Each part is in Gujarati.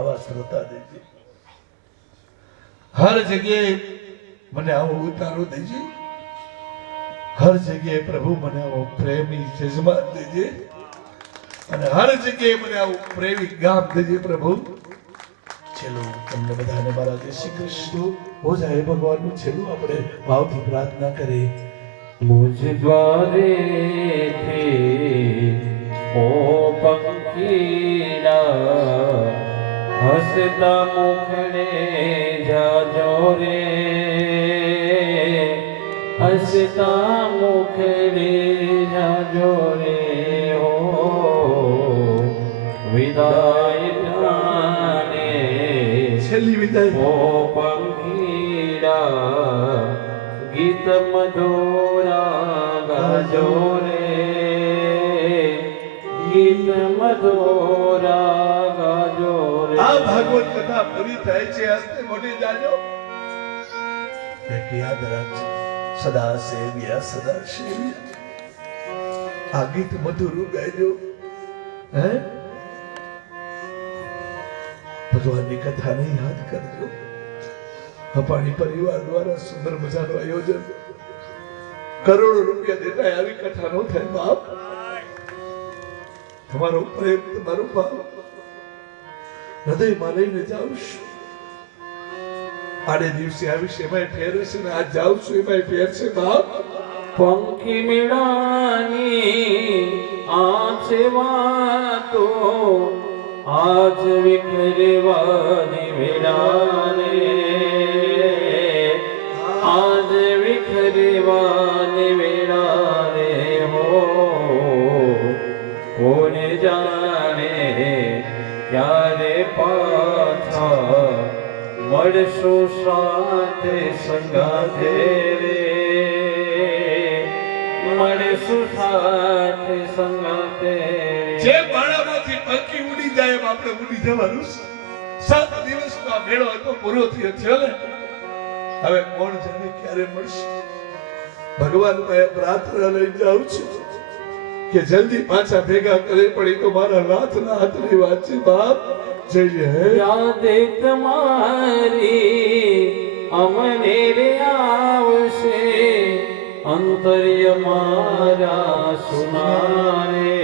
આવા શ્રોતા દેજે, હર જગ્યાએ મને આવો ઉતારો દેજે, હર જગ્યાએ પ્રભુ મને આવો પ્રેમી જજમાન દેજે, અને હર જગ્યાએ મને આવું પ્રેમી ગામ દેજે પ્રભુ. ચલો તમને બધાને મારા જય શ્રી કૃષ્ણ. હો જાય ભગવાનનું છેલ્લું આપણે ભાવથી પ્રાર્થના કરીએ. मुझ द्वारे थे ओ पंखीड़ा हसता मुखड़े जाजो रे, हसता मुखड़े जाजो रे हो विदाय जाने છેલ્લી વિદાય. ओ पंखीड़ा गीत मधुरा गाजो रे, गीत मधुरा गाजो रे. આ ભાગવત કથા પૂરી થાય છે હસ્તે મોટી જાજો. એક યાદ રાખજો, સદા સેવ્યા સદા સેવ્યા. આ ગીત મધુરું ગાયજો. હે ભગવાનની કથાને યાદ કરજો. અપાણી પરિવાર દ્વારા સુંદર મજાનું આયોજન, કરોડો રૂપિયા દેતા આવી કથા નો થાય બાપ. તમારો પ્રેમ, તમારો ભાવ હૃદયમાં લઈને જાઉં છું. આડે દિવસે આવીશ એમાંય ફેર છે ને આજ જાઉં છું એમાંય ફેર છે બાપ. પંખી મેળાની આંચે વાતો આજ વિખરવાની વેળાને, આજ વિખરવાની વેળાને હો કોને જાણે ક્યારે પાછા મળશું સાથે સંગાથે રે, મળશું સાથે સંગાથે. જે બાળામાંથી પંખી ઉડી જાય એમ આપણે ઉડી જવાનું. 7 દિવસનો આ મેળો હતો, પૂરો થયો ને. હવે કોણ જાણે ક્યારે મળશે. ભગવાન પાસે પ્રાર્થના લઈ જાઉં છું કે જલ્દી પાછા ભેગા કરે, પણ એ તો મારા નાથના હાથની વાત છે બાપ. જઈએ યાદ તમારી અમને રે આવશે, અંતર્ય મારા સુનારે,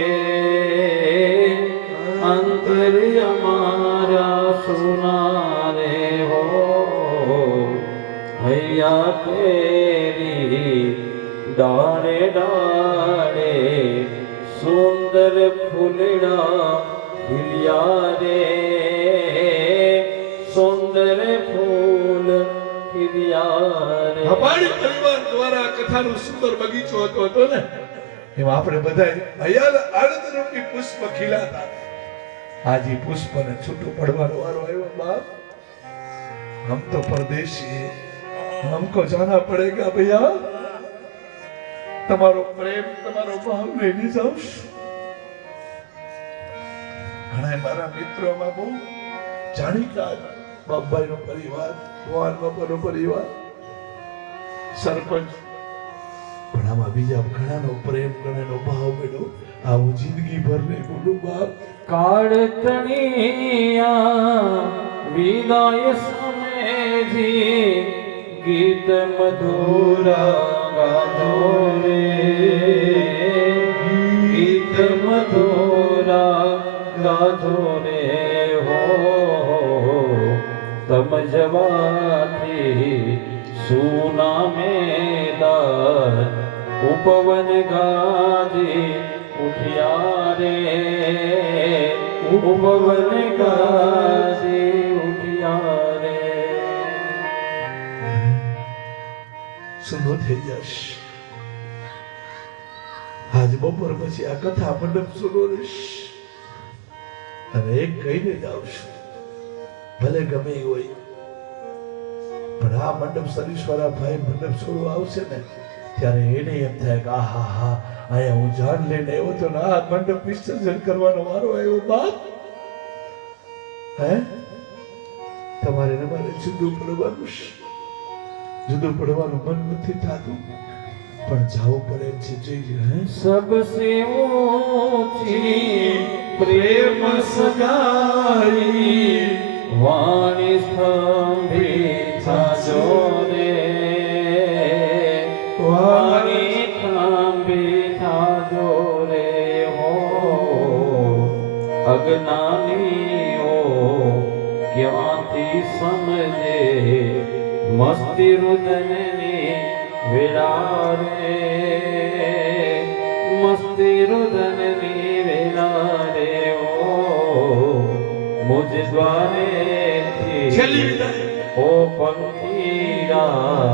અંતર્ય મારા સુનારે હો હૈયા કેરી ડાળે ડાળે સુંદર ફૂલડા ખીલ્યા રે, સુંદર ફૂલ ખીલ્યા રે. અપાણી પરિવાર દ્વારા કથાનો સુંદર બગીચો હતો ને, એમાં આપણે બધા હયાલ આનંદરૂપી પુષ્પ ખીલાતા. આજે પુષ્પને છૂટું પડવાનો વારો આવ્યો બાપ. હમ તો પરદેશી, हमको जाना पड़ेगा भैया. તમારો પ્રેમ, તમારો ભાવ લઈને જાઉં. ઘણા મારા મિત્રોમાં બહુ જાણીતા બાપભાઈ નો પરિવાર, ભગવાન બાપાનો પરિવાર, સરપંચ, પણ આમાં બીજા ઘણાનો પ્રેમ, ઘણાનો ભાવ મળ્યો. આવું જિંદગી ભર ને બોલું બાપ. કાળતણિયા વિદાય સમેજી ગીત મધુરા ગાજો રે, ગીત મધુરા ગાજો રે હો તમ જવાથી સુના મેદાન ઉપવન ગાજી ઉઠ્યા રે, ઉપવન ગાજી ઉઠ્યા રે. સુનો થઈ જશ. આજ બપોર પછી આ કથા મંડપ સુનો રહીશ અને એક કહીને જ આવશું, ભલે ગમે એ હોય, પણ આ મંડપ સરીશ્વરા ભાઈ મંડપ છોડવા આવશે ને ત્યારે એને એમ થાય કે આહા હા, અહીંયા હું જાન લઈને આવ્યો તો ને આ મંડપ વિસર્જન કરવાનો વારો આવ્યો બાપ. હે તમારે ને મારે જુદું પડવાનું છે. જુદું પડવાનું મન નથી થતું, પણ જાવું પડે છે. જઈએ હે. સબસે ઊંચી પ્રેમ સગાઈ ક્યાંથી સમજે મસ્તી રુદનની વેળા રે, મસ્તી રુદનની વેળા રે ઓ મુજ દ્વારેથી છેલ્લી વિદાય ઓ પંખીડા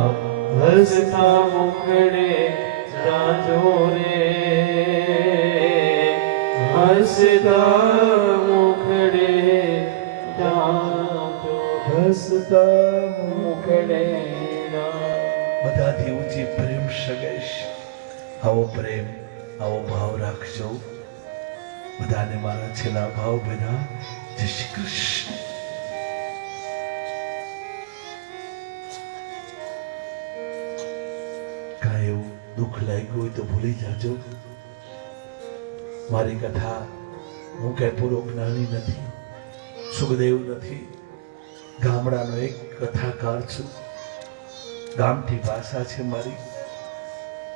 હસતા મુખડે જાજો રે, હસતા મુખડે જાજો, હસતા મુખડે બધાથી ઊંચી પ્રેમ સગેશ. આવો પ્રેમ આવો ભાવ રાખજો. બધાને મારા છેલ્લા ભાવ ભેરા જય શ્રી કૃષ્ણ. કાંઈ એવું દુઃખ લાગ્યું હોય તો ભૂલી જાજો. મારી કથા હું કઈ પૂરો જ્ઞાની નથી, સુખદેવ નથી, ગામડાનો એક કથાકાર છું. ગામથી ભાષા છે મારી.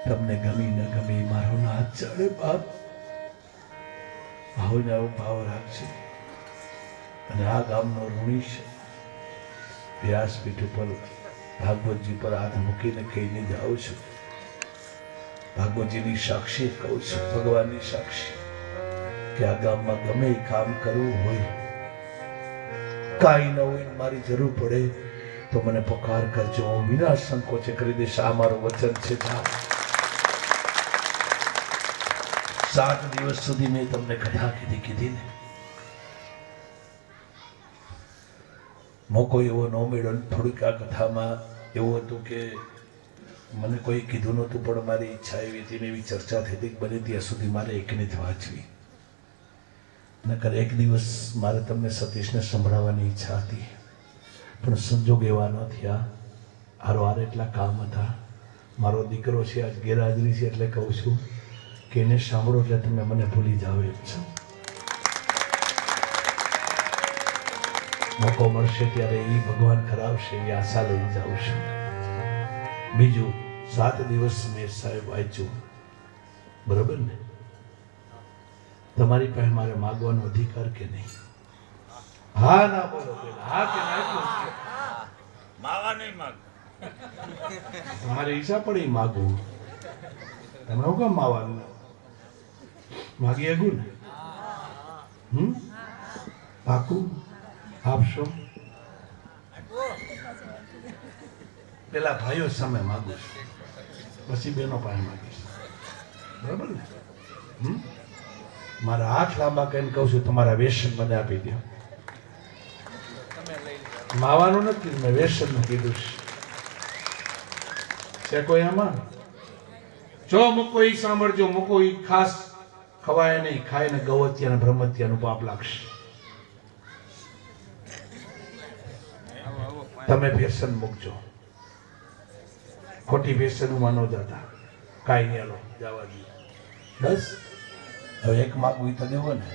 તમને ગમી ન ગમી મારો ના હાથ ચાલે બાપ. ભાવને આવો ભાવ રાખજો. અને આ ગામનો ઋણી છે. વ્યાસપીઠ ઉપર ભાગવતજી પર હાથ મૂકીને કહીને જાઉં છું. ભાગવતજીની સાક્ષી કહું છું, ભગવાનની સાક્ષી, કે આ ગામમાં ગમે એ કામ કરવું હોય, કાંઈ ન હોય, મારી જરૂર પડે તો મને પુકાર કરજો. હું વિના સંકોચે કરી દઈશ. આ મારું વચન છે. 7 દિવસ સુધી મેં તમને કથા કીધી ને, મોકો એવો ન મળ્યો. થોડીક આ કથામાં એવું હતું કે મને કોઈ કીધું નહોતું, પણ મારી ઈચ્છા એવી હતી ને એવી ચર્ચા થઈ હતી, બને ત્યાં સુધી મારે એકને જ વાંચવી. નકર એક દિવસ મારે તમને સતીશને સંભળાવવાની ઈચ્છા હતી, પણ સંજોગ એવા ન થયા. હારોહાર એટલા કામ હતા. મારો દીકરો છે આજ ગેરહાજરી છે, એટલે કહું છું કે એને સાંભળો એટલે તમે મને ભૂલી જાઓ એમ છો. મોકો મળશે ત્યારે એ ભગવાન કરાવશે એવી આશા લઈને જાઉં છું. બીજું 7 દિવસ મેં સાહેબ વાંચ્યું, બરોબર ને? તમારી પાસે મારે માગવાનો અધિકાર કે નહીં? હા ના બોલો પેલા, હા કે ના એટલું જ કહો. માવા નહીં માગ. તમારે ઈચ્છા પડી માગવું, તમે હું કામ માવાનું માગી આગું ને? પાકું આપશો? પેલા ભાઈઓ સામે માગું છું, પછી બેનો પાસે માગીશ, બરાબર ને? મારા હાથ લાંબા કરીને કહું છું, તમારા વ્યસન મને આપી દો. માવાનું નથી, મેં વ્યસન નું કીધું છે. કોઈ આમાં જો મૂકો ઈ સાંભળજો, મૂકો ઈ ખાસ ખવાય નહીં, ખાય ને ગવત્યા ને બ્રહ્મત્યાનું પાપ લાગશે. તમે વ્યસન મૂકજો, ખોટી વ્યસનમાં ન જતા. કાંઈ નહીં, હાલો જવા દઈએ. બસ હવે એક માગવું તો દેવો ને.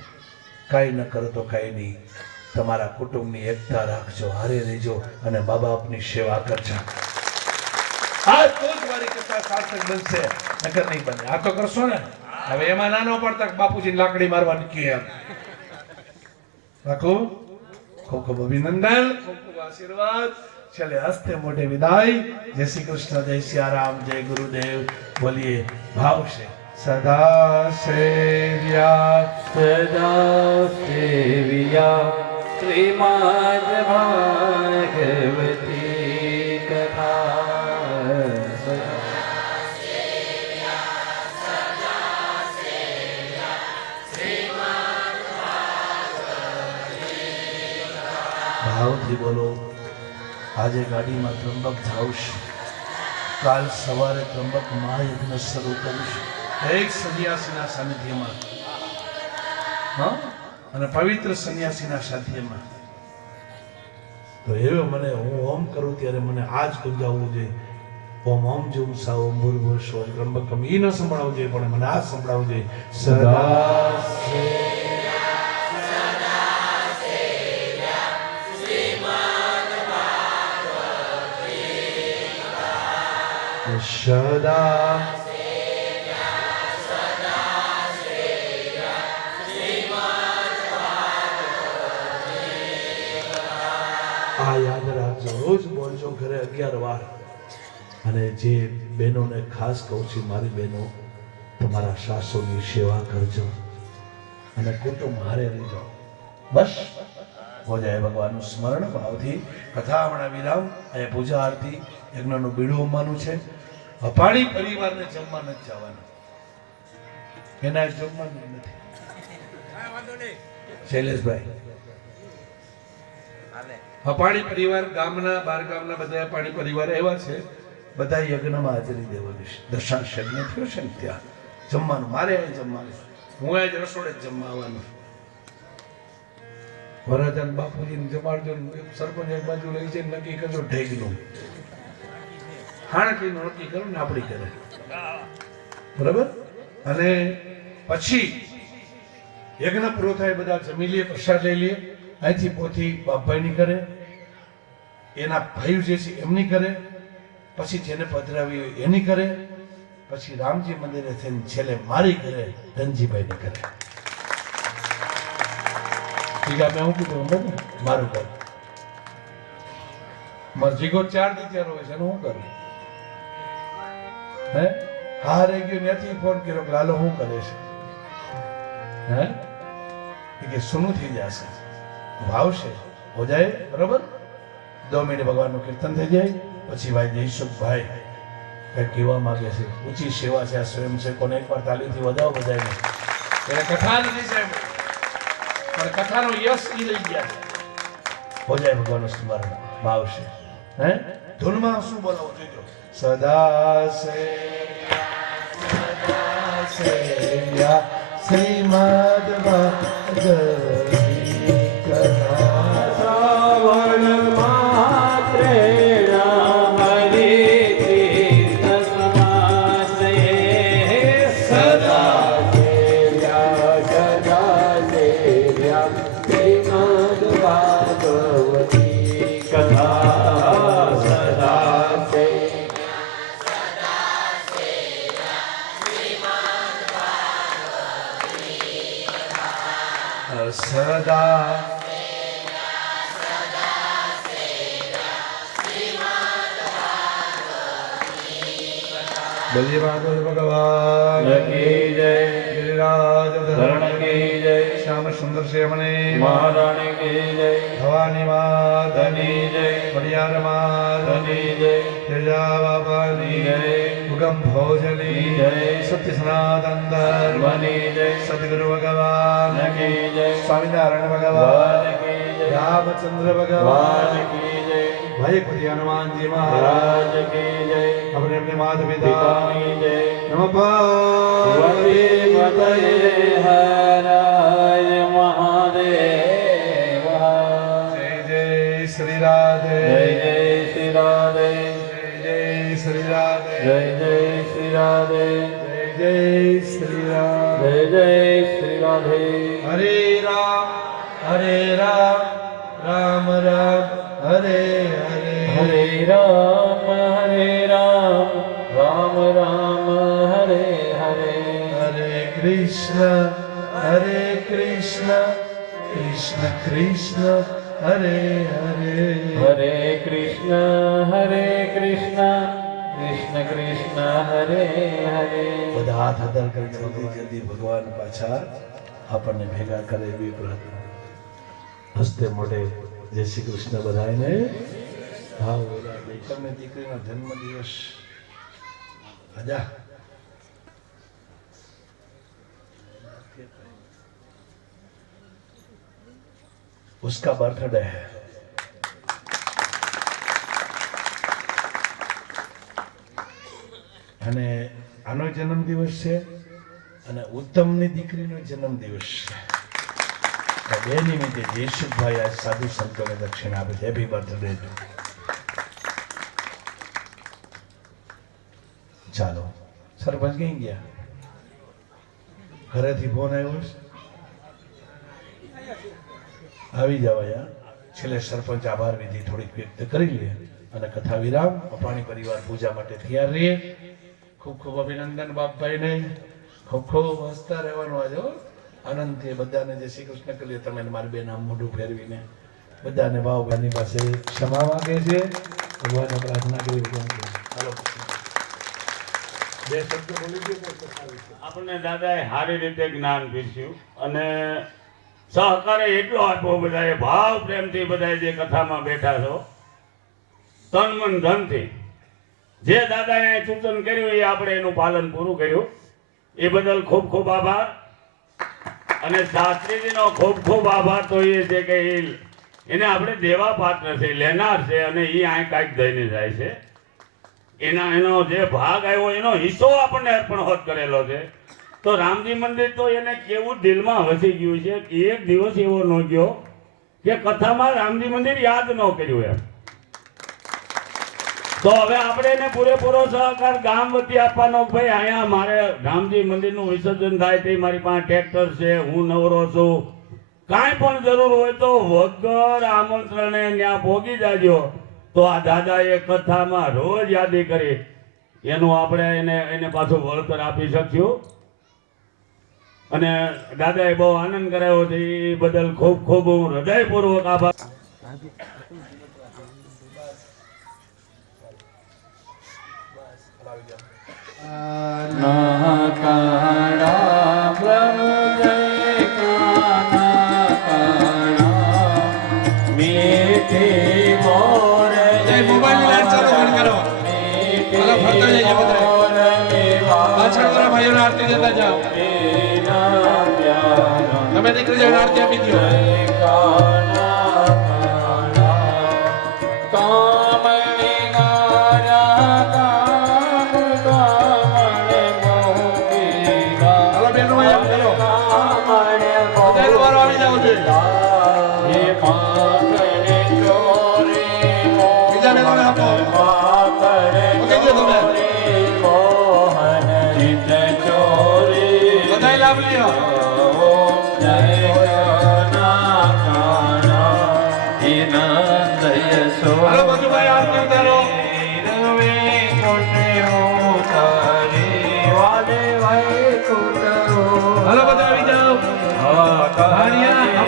કાંઈ ન કરો તો કાંઈ નહીં. તમારા કુટુંબની એકતા રાખજો, હારે રહેજો અને મા બાપની સેવા કરજો. આ તો જ મારી કથા સાર્થક બનશે, નકર નહીં બને. આ તો કરશો ને. હવે એમાં નાનો પડતા બાપુજી લાકડી મારવાની કે રાખો. ખૂબ ખૂબ અભિનંદન, ખૂબ ખૂબ આશીર્વાદ. ચલે હસ્તે મોઢે વિદાય. જય શ્રી કૃષ્ણ, જય સિયારામ, જય ગુરુદેવ. બોલીએ ભાવ છે. સદા સેવ્યા શ્રીમદ ભાગવતી કથા. ભાવથી બોલો. આજે ગાડીમાં ત્રંબક જાઉં છું, કાલ સવારે ત્રંબક મહાયજ્ઞ શરૂ કરીશું એક સંન્યાસીના સાનિધ્યમાં, હા, અને પવિત્ર સંન્યાસીના સાનિધ્યમાં. તો એવો મને હું ઓમ કરું ત્યારે મને આ જ ગુંજાવવું જોઈએ. ઓમ ઓમ જુમ સા ઓમ ભૂર્ભુવ સ્વઃ ત્રંબકમ. એ ન સંભળાવવું જોઈએ, પણ મને આ સંભળાવવું જોઈએ. સદા સદા આ યાદ રાખજો, રોજ બોલજો ઘરે 11 વાર. અને જે બહેનોને ખાસ કહું છું, મારી બહેનો, તમારા સાસુની સેવા કરજો અને કુટુંબ હારે રહેજો. બસ હો જાય ભગવાનનું સ્મરણ ભાવથી. કથા હમણાં વિરામ. અહીંયા પૂજા આરતી યજ્ઞનું બીડું હોમવાનું છે. અપાણી પરિવારને જમવા નથી જવાનું, એના જમવાનું નથી. શૈલેષભાઈ, અપાણી પરિવાર ગામના બાર ગામના બધા અપાણી પરિવાર એવા છે, બધા યજ્ઞમાં હાજરી દેવાની છે. દશાંશ યજ્ઞ થયો છે ને ત્યાં જમવાનું, મારે અહીં જમવાનું, હું અહીં જ રસોડે જ જમવા આવવાનું. વરાજાન બાપુજીને જમાડજો, સરપંચ એક બાજુ લઈ જઈને નક્કી કરજો ઢેગનું, હાણકીનું નક્કી કરો ને આપણી કરે, બરાબર. અને પછી યજ્ઞ પૂરો થાય, બધા જમી લે, પ્રસાદ લઈ લે. અહીંથી પોથી બાપભાઈની કરે, એના ભાઈઓ જે છે એમની કરે, પછી જેને પધરાવી હોય એની કરે, પછી રામજી મંદિરે થઈને છેલ્લે મારી કરે, ધનજીભાઈને કરે. ઠીક, મેં હું કીધું ને મારું ઘર, મારો જીગો 4 દી ત્યારે હોય છે, હું કરું? હે હા રહી ગયો, ત્યાંથી ફોન કર્યો કે લાલો શું કરે છે? હે કે સુનું થઈ જશે, ભાવશે, હો જાય, બરોબર. 2 મિનિટ ભગવાનનું કીર્તન થઈ જાય, પછી ભાઈ જયસુખભાઈ કઈ કહેવા માંગે છે. ઊંચી સેવા છે આ સ્વયંસેવકોને, એકવાર તાલીમથી વધાવો બધાને. એને કથા નથી સાહેબ, પણ કથાનો યશ ઈ લઈ ગયા છે. હો જાય ભગવાનનું સ્મરણ, ભાવશે. હે ધૂનમાં શું બોલાવો જોઈજો, સદા સે શ્રીમદ ભગવતી કથા શ્રવણ માત્રે હરિ કૃષ્ણ સમાસે સદા સેવ્યા શ્રીમદ ભાગવતી કથા સદા સદા બોલીએ ભાગવત ભગવાન કી જય, ગિરિરાજ ધરણ કી જય, શ્યામ સુંદર શ્યામણે મહારાણી કી જય, ભવાની માતની ધની જય, પડિયાર માતની ધની જય, તેજા બાપાની જય, ઉગમ ભોજની જય, સત્ય સનાતન ધર્મ ધની જય, સદગુરુ ભગવાન કી જય, સ્વામિનારાયણ ભગવાન કી જય, રામચંદ્ર ભગવાન કી જય, ભાઈ પતિ હનુમાનજી મહારાજ મહારાજ કી જય, अपने अपने माता पिता પિતાની જય, नमः વંદે પતયે હરાય મહાદેવ. जय जय श्री राधे જય જય શ્રી રાધે, जय जय श्री राधे જય જય શ્રી રાધે, जय जय श्री राधे જય જય શ્રી રાધે. हरे राम राम राम हरे हरे હરે રામ, રામ રામ હરે હરે. हरे कृष्ण कृष्ण कृष्ण हरे हरे હરે કૃષ્ણ કૃષ્ણ કૃષ્ણ હરે હરે. બધા હાથ અદર કરી જલ્દી જલ્દી ભગવાન પાછા આપણને ભેગા કરે એવી પ્રાર્થના. હસ્તે મોઢે જય શ્રી કૃષ્ણ બધાને. હા ઓલા બેકરને દીકરીનો જન્મદિવસ આજા उसका बर्थडे है. અને આનો જન્મદિવસ છે અને ઉત્તમની દીકરીનો જન્મદિવસ છે. બે નિમિત્તે જયસુખભાઈ આજ સાધુ સંતોને દક્ષિણા આપે છે. Happy birthday. ચાલો સરપંચ કઈ ગયા? ઘરેથી ફોન આવ્યો છે, આવી જાવ યાર. છેલ્લે સરપંચ આભાર વિધિ થોડીક વ્યક્ત કરી લે અને કથા વિરામ. અપાણી પરિવાર પૂજા માટે તૈયાર રહીએ. ખૂબ ખૂબ અભિનંદન બાપભાઈને. ખૂબ ખૂબ હસતા રહેવાનું આજે આનંદથી બધાને જય શ્રી કૃષ્ણ કરીએ. તમે મારી બેન આમ મોઢું ફેરવીને બધાને ભાવની પાસે ક્ષમા માંગે છે. ભગવાનને પ્રાર્થના કરી ભગવાન કરે. હાલો પછી. બે શબ્દ બોલી દો તો સારું છે. આપણને દાદાએ સારી રીતે જ્ઞાન પીરસ્યું અને સહકારે એટલો આપ્યો બધાએ ભાવ પ્રેમથી બધાએ જે કથામાં બેઠા છો તન મન ધનથી જે દાદાએ સૂચન કર્યું એ આપણે એનું પાલન પૂરું કર્યું એ બદલ ખૂબ ખૂબ આભાર. અને શાસ્ત્રીજીનો ખૂબ ખૂબ આભાર તો એ છે કે એને આપણે દેવા પાત્ર છે, લેનાર છે અને એ અહીં કાંઈક દઈને જાય છે. એનો જે ભાગ આવ્યો એનો હિસ્સો આપણને અર્પણ હોત કરેલો છે. તો રામજી મંદિર તો એને કેવું દિલમાં વસી ગયું છે કે એક દિવસ એવો ન ગયો કે કથામાં રામજી મંદિર યાદ ન કર્યું એમ. તો હવે આપણે એને પૂરેપૂરો સહકાર ગામ વતી આપવાનો. ભાઈ અહીંયા મારે રામજી મંદિરનું વિસર્જન થાય તે મારી પાસે ટ્રેક્ટર છે, હું નવરો છું, કાંઈ પણ જરૂર હોય તો વગર આમંત્રણે ત્યાં પહોંચી જાજો. તો આ દાદાએ કથામાં રોજ યાદી કરી એનું આપણે એને પાછું વળતર આપી શક્યું. અને દાદાએ બહુ આનંદ કરાવ્યો છે એ બદલ ખૂબ ખૂબ હું હૃદયપૂર્વક આભાર. આરતી દેતા જાઓ. તમે નીકળી જાઓ, આરતી આપી દો.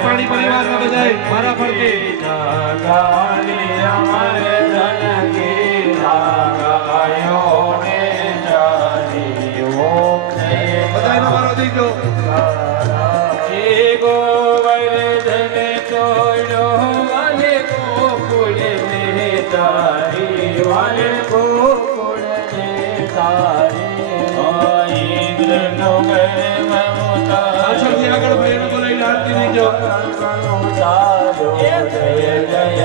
પાણી પરિવારમાં બધાય મારા ફરકે બધાયનો મારો દીકરો આગળ ભાઈનો બોલાવીને આરતી દીજો.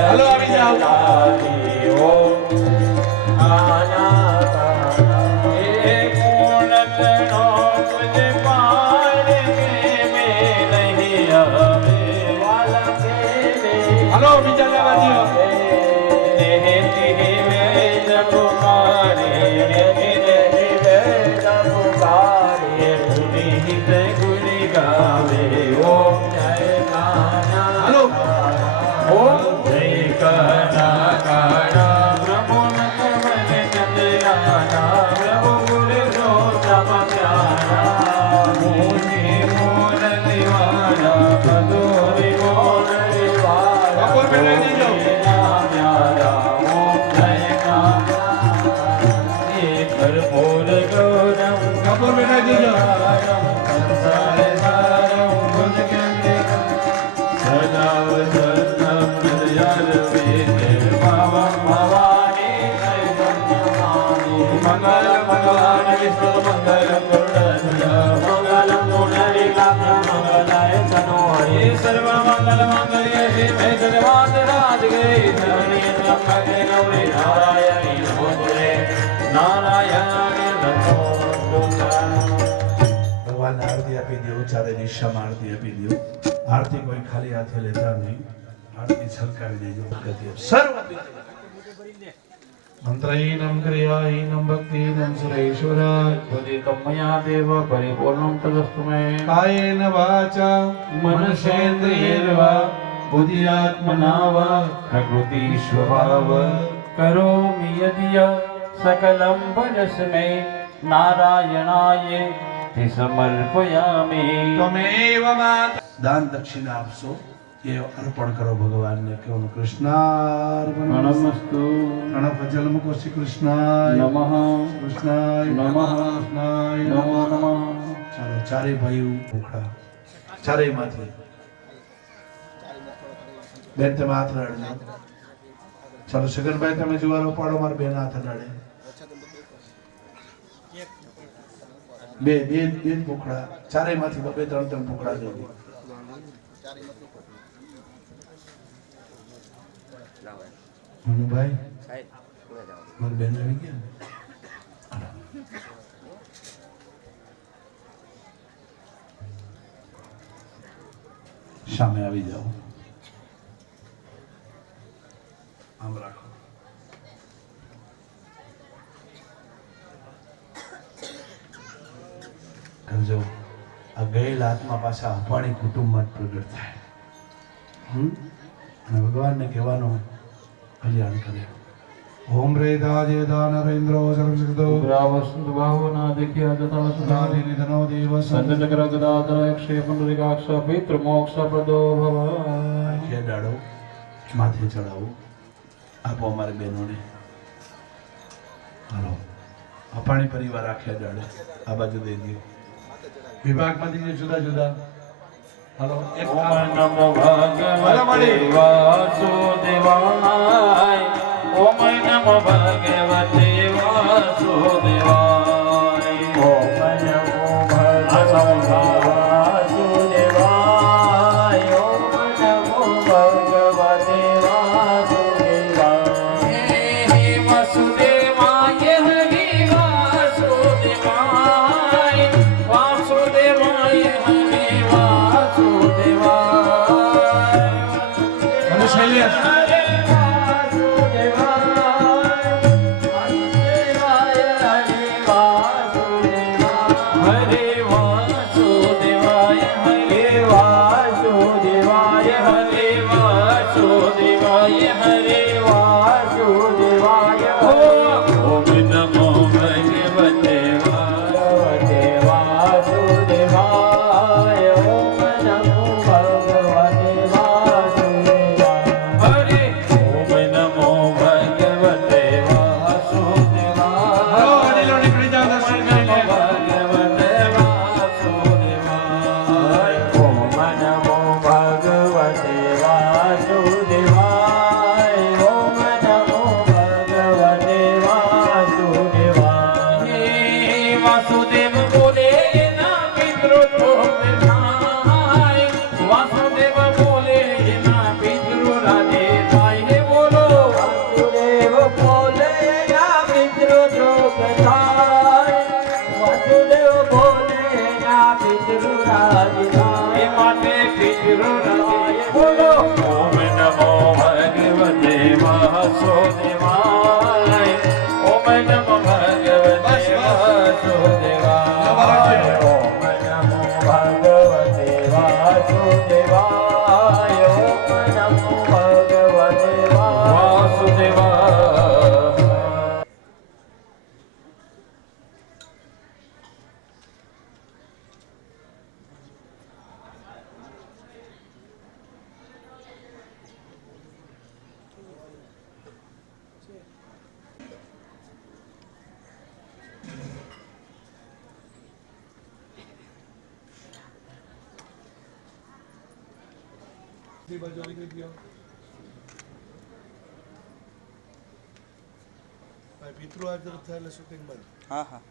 હાલો આવી જાઓ. હાલો બીજા લેવા દો. ભગવાનને આરતી આપી દો. ચારે દિશામાં આરતી આપી દો. આરતી કોઈ ખાલી હાથે લેતા નહીં. આરતી છલકાવી દેજો. સર્વ મંત્રહીનમ ક્રિયાહીનમ ભક્તિહીનમ સુરેશ્વરાય ઉદિતમ મયા દેવ પરિપૂર્ણમ તદસ્તુ મે કાયેન વાચા મનસેન્દ્રિયર્વા બુદ્ધિઆત્મના વા પ્રકૃતિ સ્વભાવ કરોમિ યદિય સકલમ પરસ્મે નારાયણાય તે સમર્પયામિ. ત્વમેવ માતા. દાન દક્ષિણા આપશો એ અર્પણ કરો ભગવાનને. કેવું કૃષ્ણાર્પણમસ્તુ. નમસ્તુ પ્રણવ ભજલ મૂકો શ્રી કૃષ્ણાય નમઃ કૃષ્ણાય નમઃ કૃષ્ણાય નમો નમઃ. નમઃ. ચાલો ચારે ભાઈઓ ભૂખડા ચારેય માંથી બેન તમે હાથ અડાડજો. ચાલો સગનભાઈ તમે જુવારો પાડો, મારા બેન હાથ અડાડે. બે બે બે ભૂખડા ચારેય માંથી બે ત્રણ ત્રણ ભૂખડા દેજો. મનુભાઈ મારી બેન આવી ગયા ને? સામે આવી જાઓ. આમ રાખો. કરજો. આ ગયેલ આત્મા પાછા અપાણી કુટુંબમાં જ પ્રગટ થાય. અને ભગવાનને કહેવાનું કલ્યાણ કરે. ઓમ રે દાજે દાન નરેન્દ્રો સર્વજગતો ઉગ્રાવસ્તુ બાહુના દેખ્યા તથા દાદી નિધનો દેવ સંતચક્ર ગદાધર અક્ષય પુંડરીકાક્ષ પિતૃ મોક્ષ પ્રદો ભવ. આખે દાડો માથે ચડાવો. આપો અમારી બહેનોને. હાલો અપાણી પરિવાર આખે દાડે આ બાજુ દઈ દો. વિભાગમાંથી જુદા જુદા. હાલો એક ઓમ નમો ભગવતે વાસુદેવાય. ઓમ નમો ભગવતે વાસુદેવાય. ઓમ નમો ભગવતે વાસુદેવાય. ઓમ નમો ભગવતે વાસુદેવાય. હે વાસુદેવાય હરિ વાસુદેવાય. વાસુદેવાય હરિ વાસુદેવાય. અને શૈલેષ વાસુદેવ બોલે ના પિતૃ થાય. વાસુદેવ બોલે ના પિતૃ રાધે થાય. હે બોલો વાસુદેવ બોલે ના પિતૃ થાય. વાસુદેવ બોલે ના પિતૃ રાધે થાય. માટે પિતૃ રાધે બોલો. ઓમ નમો ભગવતે વાસુદેવાય. ઓમ નમો ભગવતે વાસુદેવાય. ઓમ નમો ભગવતે વાસુદેવાય. ઓમ નમો ભગવતે વાસુદેવાય. પિતૃ હાજર થાય એટલે શૂટિંગ બંધ. હા હા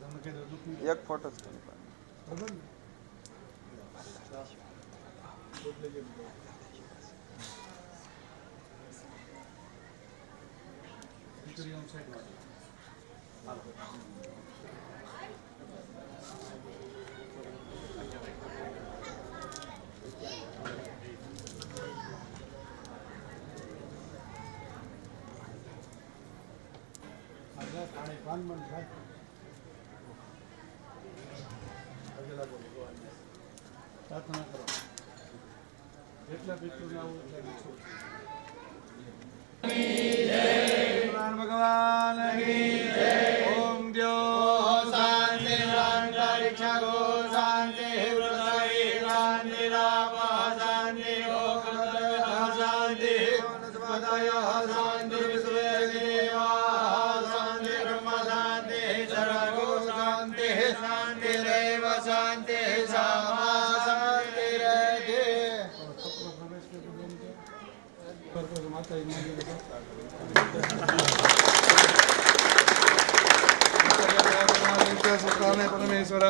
તમે કઈ રજૂ એક ફોટો જ કરી પાડો. બરાબર ને? દીકરી આમ સાઈડમાં. પ્રાર્થના કરો જેટલા પિતૃને આવું એટલા ભગવાન ઓમ દ્યો શાંતિ શાંતિ પરમેશ્વર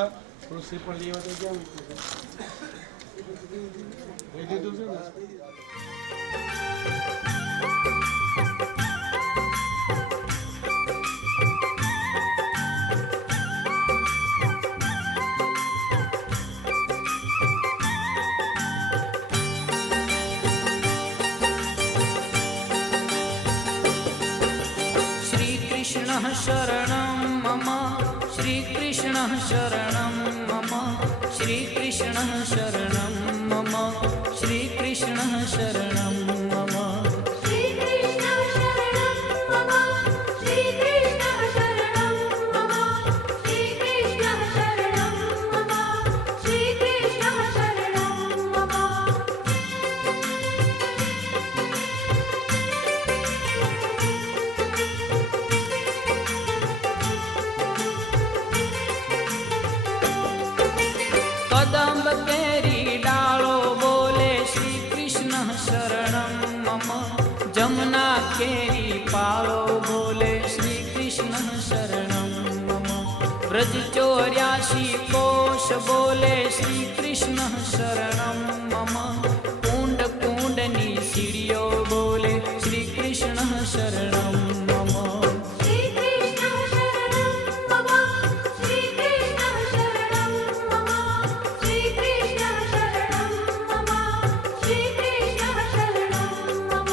કૃષિ પણ લેવા તો ક્યાં લઈ દીધું છે ને. शरणं मम श्रीकृष्णः शरणं मम श्रीकृष्णः शरणं मम श्रीकृष्णः शरणं मम श्रीकृष्णः शरणं मम श्रीकृष्णः शरणं मम श्रीकृष्णः शरणं मम श्रीकृष्णः शरणं मम कदम्ब केरी डालो बोले श्री कृष्ण शरणं मम जमुना केरी पालो बोले श्री कृष्ण शरणं मम व्रज 84 कोश बोले श्री कृष्ण शरणं मम कुंड कुंडनी सीढ़ियों बोले श्री कृष्ण शरणं मम श्रीकृष्णः शरणं मम श्रीकृष्णः शरणं मम श्रीकृष्णः शरणं मम श्रीकृष्णः शरणं मम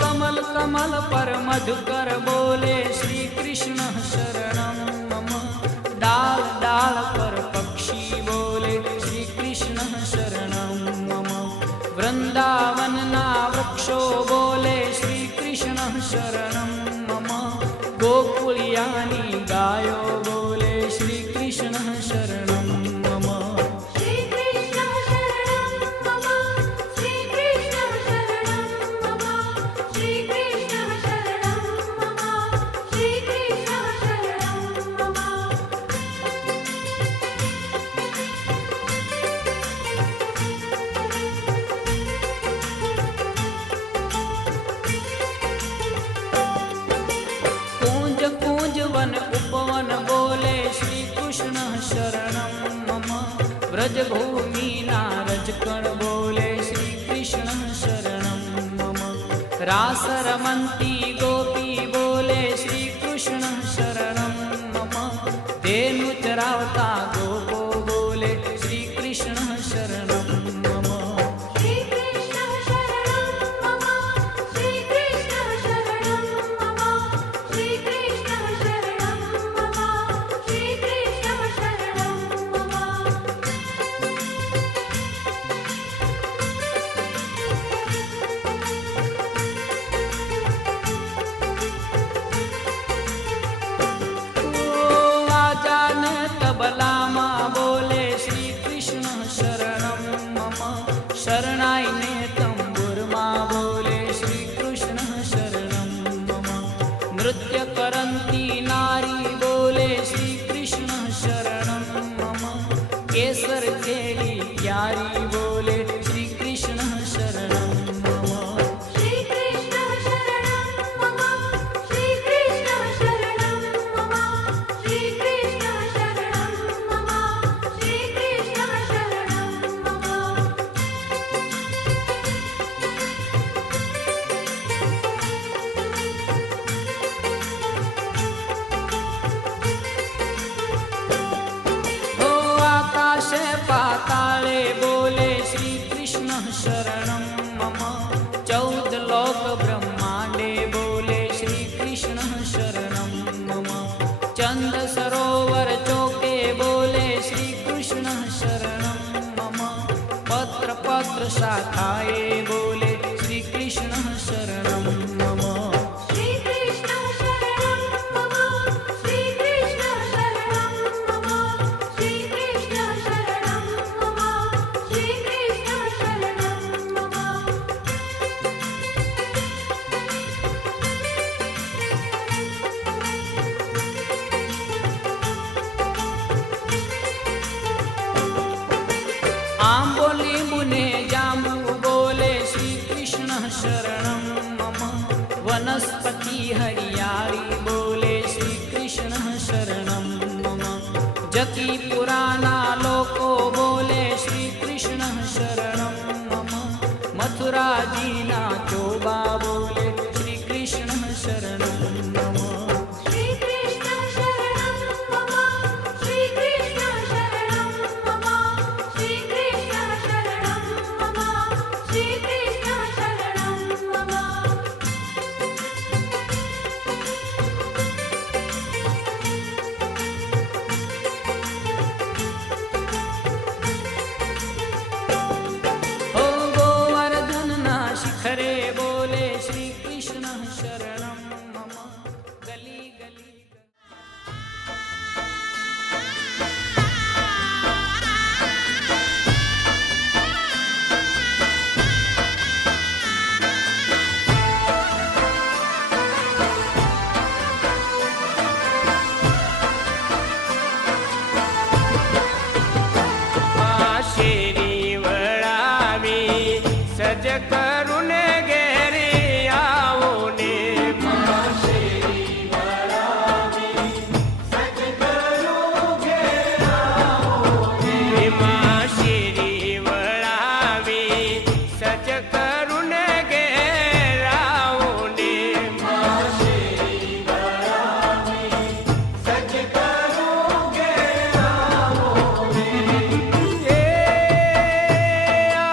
कमल कमल पर मधुकर बोले श्री कृष्ण शरणं मम डाल डाल पर पक्षी बोले श्री कृष्ण शरणं मम वृंदावन ना वृक्षो बोले श्री कृष्ण शरणं मम गोकुलियानी गायो बोले श्री कृष्ण शरणं मम श्रीकृष्णः शरणं मम श्रीकृष्णः शरणं मम श्रीकृष्णः शरणं मम श्रीकृष्णः शरणं मम कूंज कूंज वन उपवन बोले श्री कृष्ण शरणं मम व्रज भूमि नारजकण बोले श्री कृष्ण शरणं मम रास रमन्ती गोपी बोले श्री कृष्ण शरणं मम धेनु चरावता गोपो बोले श्री कृष्ण शरणं मम श्रीकृष्णः शरणं मम श्रीकृष्णः शरणं मम श्रीकृष्णः शरणं मम श्रीकृष्णः शरणं मम आजान तबला माँ बोले श्री कृष्ण शरणं मम शरणाई ने तंबुर माँ बोले श्री कृष्ण शरणं मम नृत्य करंती नारी बोले श्री कृष्ण शरणं मम केसर केली प्यारी बोले श्री कृष्ण शरणं मम श्रीकृष्णः शरणं मम श्रीकृष्णः शरणं मम श्रीकृष्णः शरणं मम श्रीकृष्णः शरणं मम हो आकाशे पाताले बोले श्री कृष्ण शरणं मम 14 लोक ब्रह्मांडे बोले श्री कृष्ण शरणं मम चंद सरोवर चौके बोले श्री कृष्ण शरणं मम पत्र पत्र शाखाए बोले श्री कृष्ण शरणं मम श्रीकृष्णः शरणं मम श्रीकृष्णः शरणं मम श्रीकृष्णः शरणं मम श्रीकृष्णः शरणं शरणं मम वनस्पति हरियाली बोले श्री कृष्ण शरणं मम जकी पुराना लोको बोले श्री कृष्ण शरणं मम मथुरा जीना चोबा बोले श्री कृष्ण शरणं मम श्री कृष्ण शरणं मम श्री कृष्ण शरणं मम श्री कृष्ण शरणं मम श्री कृष्ण शरणं मम ओ गोवर्धनना शिखरे बोले श्री कृष्ण शरणं मम गली गली શેરી વળાવી સજ કરું ને ઘેરે આવો ને શેરી વળાવી સજ કરું ઘેર આવો ને શેરી વળાવી સજ કરું ને ઘેર આવો ને શેરી વળાવી સજ કરું ઘેર આવો ને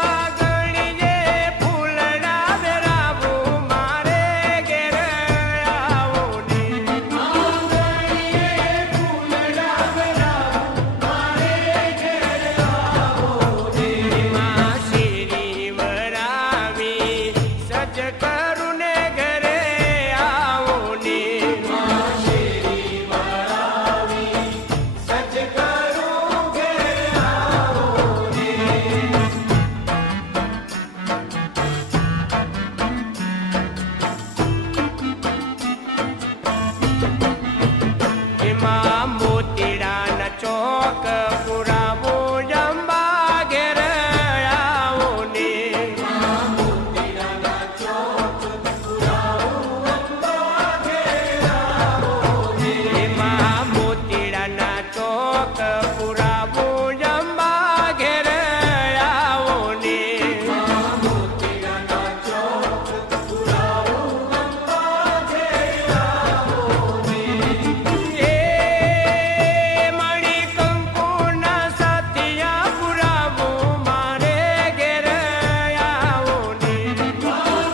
આગળીએ ફૂલડા વેરાવું મારે ઘેર આવો ને આગળીએ ફૂલડા વેરાવું મારે ઘેર આવો ને શેરી વરાવી સજ કરું ને ઘરે આવો ને શેરી વરાવી સજ કરું ઘેર આવો ને એમાં મોતીડાના ચોક પુરાવો જંબા ઘેર આવો ને મોતીડાના ચોક પુરાવો જંબા ઘેર આવો ને એમાં મોતીડાના ચોક પુરાવો જંબા ઘેર આવો ને મોતીડાના ચોક પુરાવો જંબા ઘેર આવો ને એ મણી કંકુના સાથિયા પુરાવો મારે ઘેર આવો ને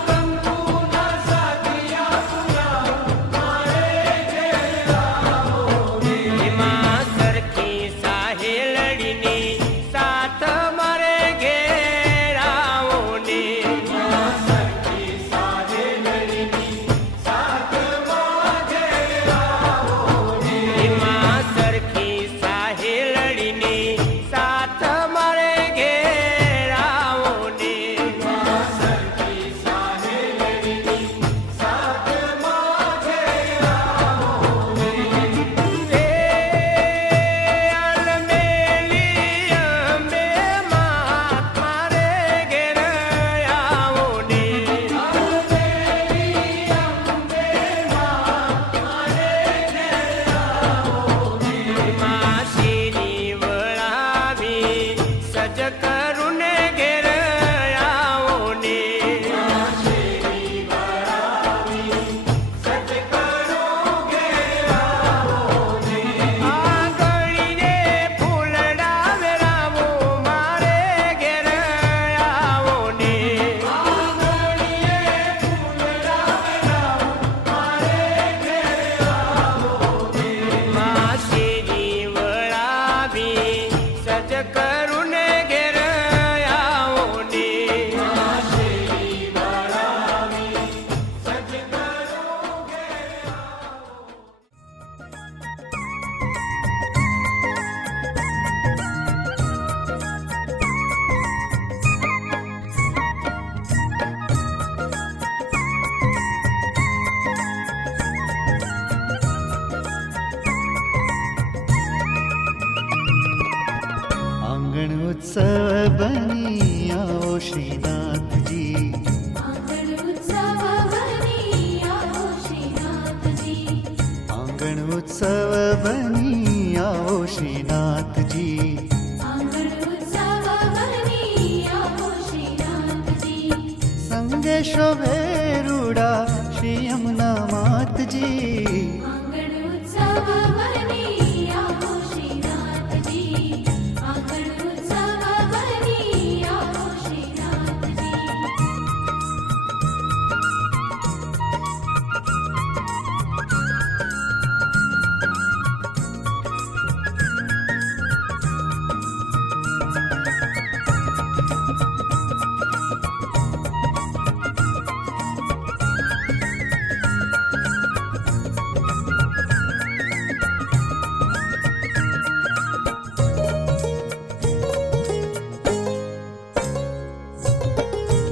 કંકુના સાથિયા પુરાવો મારે ઘેર આવો ને એમાં સરખી સાહેલડીની સાથ મારે ઘેર આવો ને સરખી સાહેલડીની સાથ મારે ઘેર આવો ને એમાં સરખી સાહેલડીની સાથ મારે ઘેર આવો ને સરખી સાહેલડીની સાથ મારે ઘેર આવો ને અલમેલી અંબે માત મારે ઘેર આવો ને અલમેલી અંબે માત મારે ઘેર આવો ને શેરી વળાવી સજ કરું ને ઘેર આવો ને શેરી વળાવી સજ કરું ઘેર આવો ને આગળીએ ફૂલડા વેરાવો મારે ઘેર આવો ને આગળીએ ફૂલડા વેરાવો મારે ઘેર આવો ને શેરી વળાવી સજ કરું ને ઘેર આવો ને શેરી વળાવી સજ કરું ઘેર આવો આંગણ ઉત્સવ બની આવો શ્રીનાથજી આંગણ આંગણ ઉત્સવ બની આવો શ્રીનાથજી આંગણ ઉત્સવ બની આવો શ્રીનાથજી સંગે શોભે રૂડા શ્રી યમુના માતજી આંગણ ઉત્સવ બની આવો શ્રીનાથજી આંગણ ઉત્સવ બની આવો શ્રીનાથજી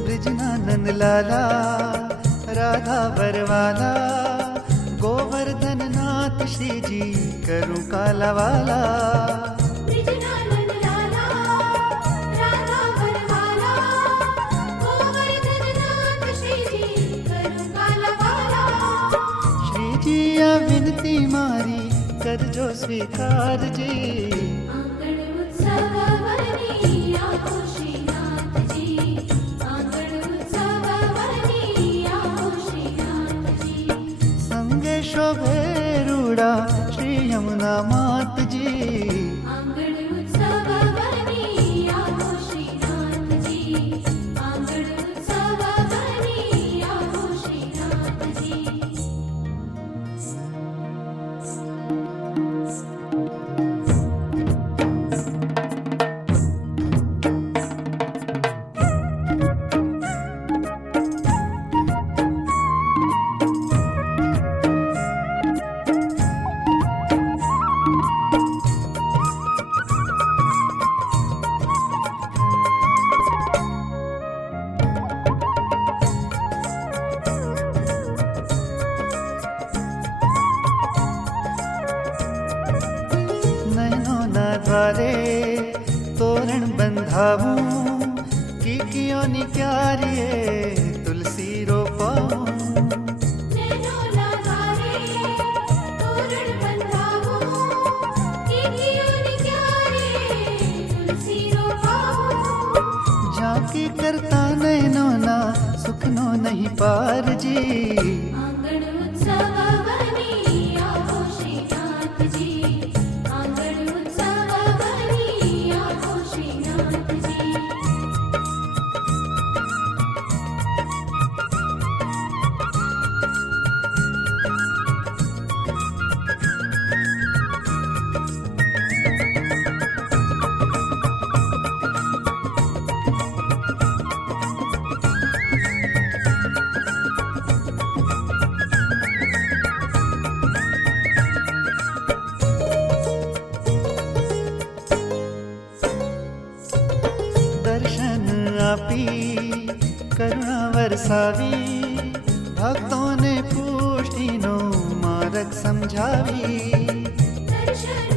ब्रिजना नंद लाला राधा बरवाला गोवर्धन नाथ श्री जी करूं काला वाला ब्रिजनानंद लाला राधा वरवाला गोवर्धन नाथ श्री जी करूं काला वाला श्री जी आ विनती मारी करजो स्वीकार जी आंगण उत्सव बनी आવો श्रीनाथजी आंगण उत्सव बनी आવો श्रीनाथजी संगे शोभे रूड़ा श्री यमुना मात जी आंगण उत्सव बनी आવો श्रीनाथजी आंगण उत्सव बनी आવો श्रीनाथजी नैनो ना द्वारे तोरण बंधाऊं कीकियों क्यारिए तुलसी रोपाऊं नैनो लाधारे तोरण बंधावो कीकियों क्यारे तुलसी रोपावो झांकी करता नैनो ना सुखनो नहीं पार जी आंगण उत्सव बनी आવો श्रीनाथजी आंगण उत्सव बनी आવો श्रीनाथजी दर्शन आपी करुणा वरसावी भक्तों ने पुष्टिनो मार्ग समझावी दर्शन